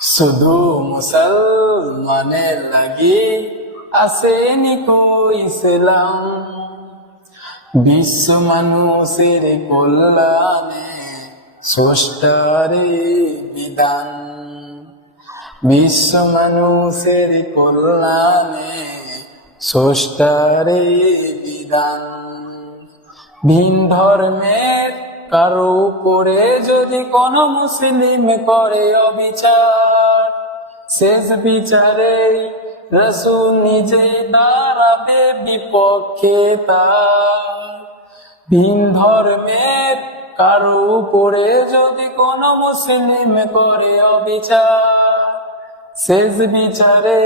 শুধু মুসলমানের লাগি আসেনি কো ইসলাম। বিশ্ব মানুষের কল্যাণে স্রষ্টারে বিধান। বিশ্ব মানুষের কল্যাণে স্রষ্টারে বিধান। ভিন ধর্মের কারও উপরে যদি কোন মুসলিম করে অবিচার, শেষ বিচারে রসুল নিজেই দাঁড়াবে বিপক্ষে তার। ভিন ধর্মের কারও উপরে যদি কোন মুসলিম করে অবিচার, শেষ বিচারে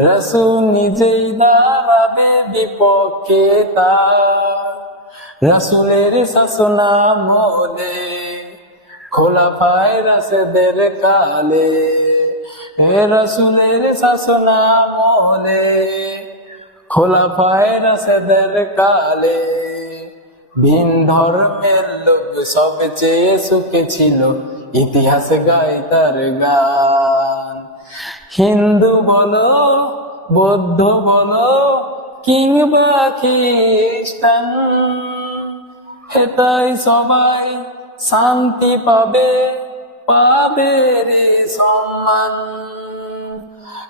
রসুল নিজেই দাঁড়াবে বিপক্ষে তার। রসুলের শাসনা মোলে খোলা পায় রসদের কালে রসুলের শাসনা মোলে খোলা পায় রসদের কালে। ভিন ধর্মের লোক সবচেয়ে সুখে ছিল, ইতিহাস গায় তার গান। হিন্দু বলো, বৌদ্ধ বলো, কিংবা খ্রিস্টান এটাই সবাই শান্তি পাবে পাবে রে সম্মান।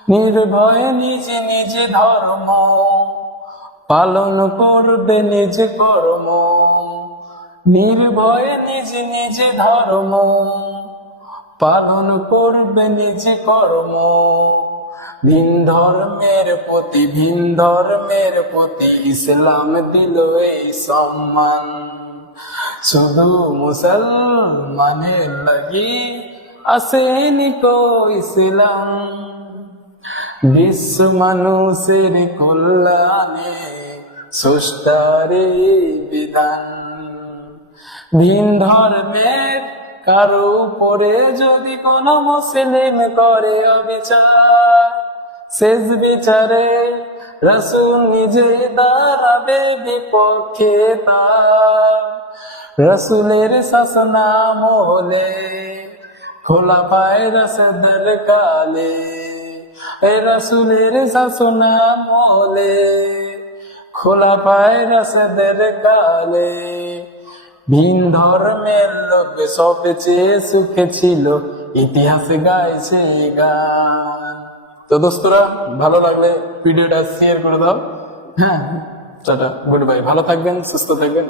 নির্ভয় নিজ নিজ ধর্ম পালন করবে নিজ কর্ম। নির্ভয়ে নিজ নিজ ধর্ম পালন করবে নিজ কর্ম। ভিন ধর্মের প্রতি, ভিন ধর্মের প্রতি ইসলাম দিল এই সম্মান। শুধু মুসলমানের লাগি আসেনি কো ইসলাম। বিশ্ব মানুষের কল্যাণে সুষ্টারে বিধান। ভিন ধর্মের কারও উপরে যদি কোন মুসলিম করে অবিচার, শেষ বিচারে রসুল নিজে দাঁড়াবে বিপক্ষে তার। রসুলের শাসনা মহলে খোলা পায় রসদের কালে। রসুলের শাসনা মহলে খোলা পায় রসদের কালে। ভিন ধর্মের লোক সবচেয়ে সুখে ছিল, ইতিহাস গাইছে গান। তো দোস্তরা, ভালো লাগলে ভিডিওটা শেয়ার করে দাও। হ্যাঁ টাটা গুড বাই ভালো থাকবেন, সুস্থ থাকবেন।